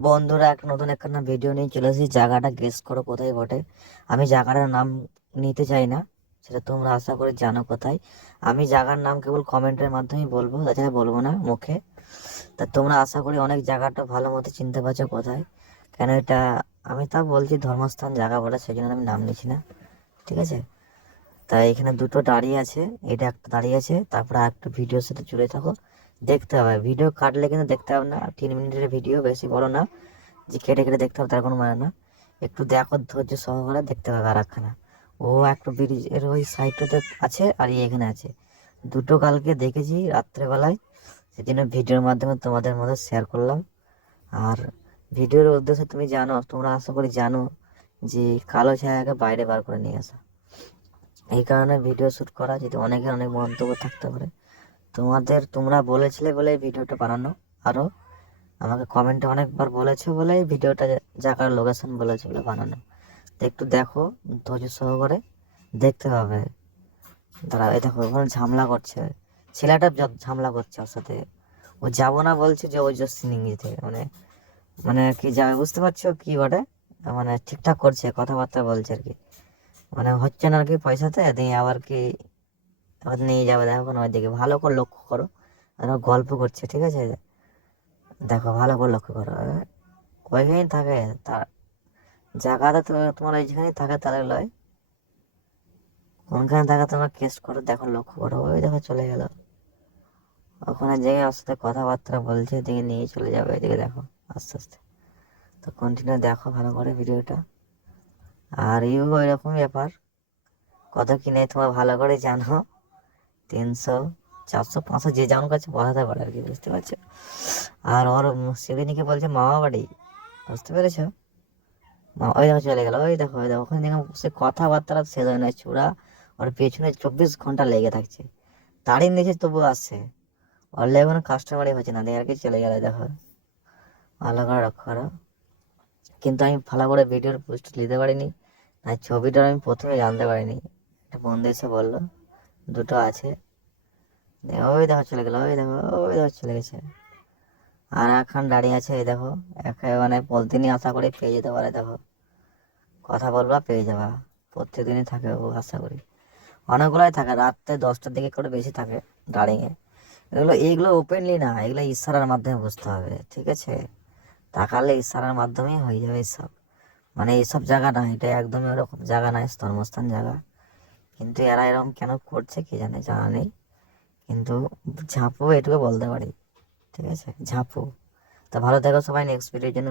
বন্ধুরা, এক নতুন একখানা ভিডিও নিয়ে চলে এসেছি। জায়গাটা গেস করো কোথায় বটে? আমি জায়গাটার নাম নিতে চাই না, সেটা তোমরা আশা করি জানো কোথায়। আমি জায়গার নাম কেবল কমেন্টের মাধ্যমেই বলব, তাছাড়া বলব না মুখে। তা তোমরা আশা করি অনেক জায়গাটা ভালো মতো চিনতে পারছ কোথায়। কেন এটা আমি তা বলছি ধর্মস্থান, জায়গা বলে সেই জন্য আমি নাম নিচ্ছি না। ঠিক আছে? তাই এখানে দুটো দাঁড়িয়ে আছে, এটা একটা দাঁড়িয়ে আছে, তারপরে একটা ভিডিওর সাথে জুড়ে থাকো। দেখতে হবে। ভিডিও কাটলে কিন্তু দেখতে হবে না। তিন মিনিটের ভিডিও বেশি বড় না। যে কেটে কেটে দেখতে হবে, তার কোনো মানে না। একটু দেখো, ধৈর্য সহকারে দেখতে হবে আর একখানা ও একটা ব্রিজের ওই সাইডটাতে আছে আর এখানে আছে। দুটো কালকে দেখেছি রাত্রেবেলায়। সেজন্য ভিডিওর মাধ্যমে তোমাদের মধ্যে শেয়ার করলাম। আর ভিডিওর উদ্দেশ্যে তুমি জানো, তোমরা আশা করি জানো যে কালো ছায়াকে বাইরে বার করে নিয়ে আসা। এই কারণে ভিডিও শ্যুট করা যদি অনেকের অনেক মন্তব্য থাকতে পারে তোমাদের, তোমরা বলেছিলে বলে ভিডিওটা বানানো। আরও আমাকে কমেন্টে অনেকবার বলেছ বলে এই ভিডিওটা জায়গার লোকেশন বলেছে বলে বানানো। তো একটু দেখো, ধৈর্য সহকারে দেখতে হবে। তারা এই দেখো, ওখানে ঝামেলা করছে। ছেলেটা ঝামেলা করছে ওর সাথে। ও যাব না বলছে যে ওই জস্টিন ইংরেজিতে মানে মানে কি যাবে বুঝতে পারছ কি বটে? মানে ঠিকঠাক করছে, কথাবার্তা বলছে আর কি। মানে হচ্ছে না আর কি পয়সাতে দিয়ে আবার কি আবার নিয়ে যাবে, দেখো না ওইদিকে ভালো করে লক্ষ্য করো। আর গল্প করছে, ঠিক আছে? দেখো, ভালো করে লক্ষ্য করো। ওইখানেই থাকে তার জায়গাটা তোমার ওইখানেই থাকে তাহলে লয়। কোনখানে থাকে তোমার কেস করো, দেখো, লক্ষ্য করো। ওই দেখো চলে গেল। ওখানে যেয়ে ওর সাথে কথাবার্তা বলছে এদিকে নিয়ে চলে যাবে এদিকে দেখো, আস্তে আস্তে। তো কন্টিনিউ দেখো ভালো করে ভিডিওটা। আর ইউ এরকম ব্যাপার। কত কি নেই তোমরা ভালো করে জানো। তিনশো, চারশো, পাঁচশো, যে যেমন কাছে বোঝাতে পারে আর কি, বুঝতে পারছ? আর ওর সেদিনকে বলছে, মামা বাড়ি। বুঝতে পেরেছ? মা ওই দেখো চলে গেল, ওই দেখো ওই দেখো। ওখানে দেখো সে কথাবার্তা শেষ হয় না চূড়া। ওর পেছনে চব্বিশ ঘণ্টা লেগে থাকছে। তারই নিচে তবু আসছে। ওর লেগে কাস্টমারই হচ্ছে না দিয়ে আর কি চলে গেল, দেখো। ভালো করে রক্ষা করো। কিন্তু আমি ভালো করে ভিডিওর পোস্ট নিতে পারিনি আর ছবিটা আমি প্রথমে জানতে পারিনি। একটা বন্ধু এসে বলল দুটো আছে। ওই দেখো চলে গেলো, ওই দেখো ওই দেখো চলে গেছে। আর এখন দাঁড়িয়ে আছে, এই দেখো একে মানে প্রতিদিনই আশা করি পেয়ে যেতে পারে, দেখো। কথা বলবা, পেয়ে যাবা। প্রত্যেকদিনই থাকে ও আশা করি। অনেকগুলোই থাকে, রাত্রে দশটার দিকে করে বেশি থাকে দাঁড়িয়ে। এগুলো, এইগুলো ওপেনলি না, এগুলো ইশারার মাধ্যমে বুঝতে হবে, ঠিক আছে? তাকালে ইশারার মাধ্যমেই হয়ে যাবে এসব। মানে এইসব জায়গা না, এটা একদমই ওরকম জায়গা নয় ধর্মস্থান জায়গা। কিন্তু এরা এরকম কেন করছে কে জানে, জানা নেই। কিন্তু ঝাঁপু, এটুকু বলতে পারি, ঠিক আছে? ঝাঁপু। তা ভালো থেকো সবাই নেক্সট ভিডিওর জন্য।